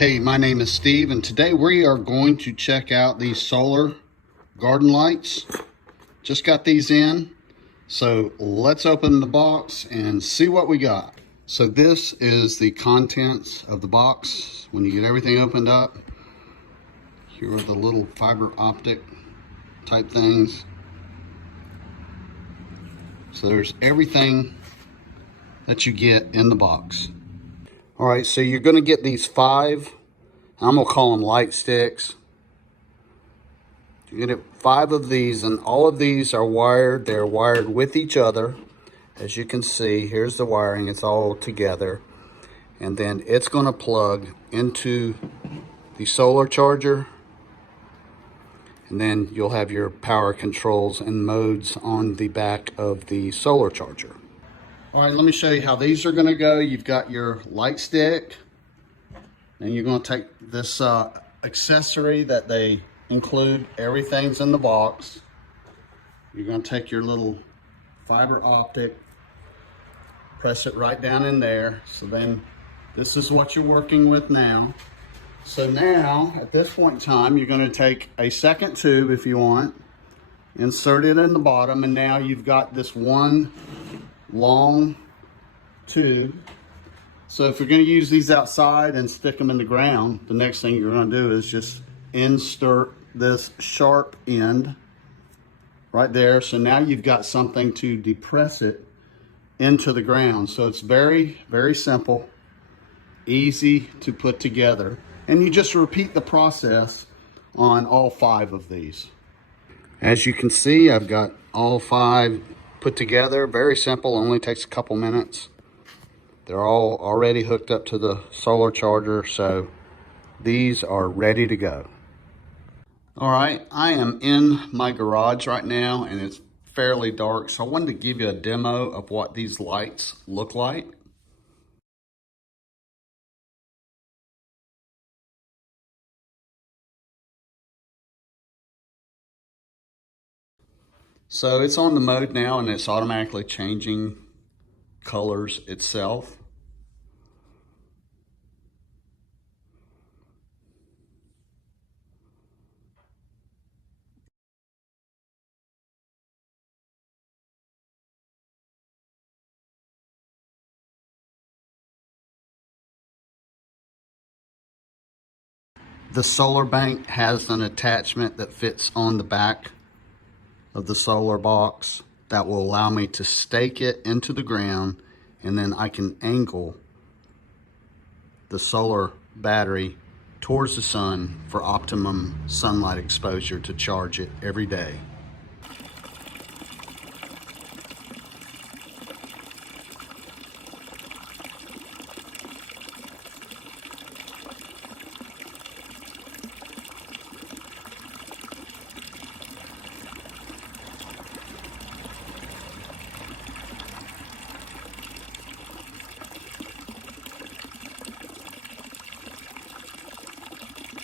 Hey, my name is Steve, and today we are going to check out these solar garden lights. Just got these in, so let's open the box and see what we got. So this is the contents of the box. When you get everything opened up, here are the little fiber optic type things. So there's everything that you get in the box. All right, so you're gonna get these 5, I'm gonna call them light sticks. You get 5 of these, and all of these are wired. They're wired with each other. As you can see, here's the wiring, it's all together. And then it's gonna plug into the solar charger. And then you'll have your power controls and modes on the back of the solar charger. All right, let me show you how these are gonna go. You've got your light stick, and you're gonna take this accessory that they include. Everything's in the box. You're gonna take your little fiber optic, press it right down in there. So then this is what you're working with now. So now, at this point in time, you're gonna take a second tube if you want, insert it in the bottom, and now you've got this one long tube. So if you're going to use these outside and stick them in the ground, the next thing you're going to do is just insert this sharp end right there. So now you've got something to depress it into the ground. So it's very, very simple, easy to put together. And you just repeat the process on all 5 of these. As you can see, I've got all 5 put together. Very simple, only takes a couple minutes. They're all already hooked up to the solar charger, so these are ready to go. All right, I am in my garage right now, and it's fairly dark, so I wanted to give you a demo of what these lights look like. So it's on the mode now, and it's automatically changing colors itself. The solar bank has an attachment that fits on the back of the solar box that will allow me to stake it into the ground, and then I can angle the solar battery towards the sun for optimum sunlight exposure to charge it every day.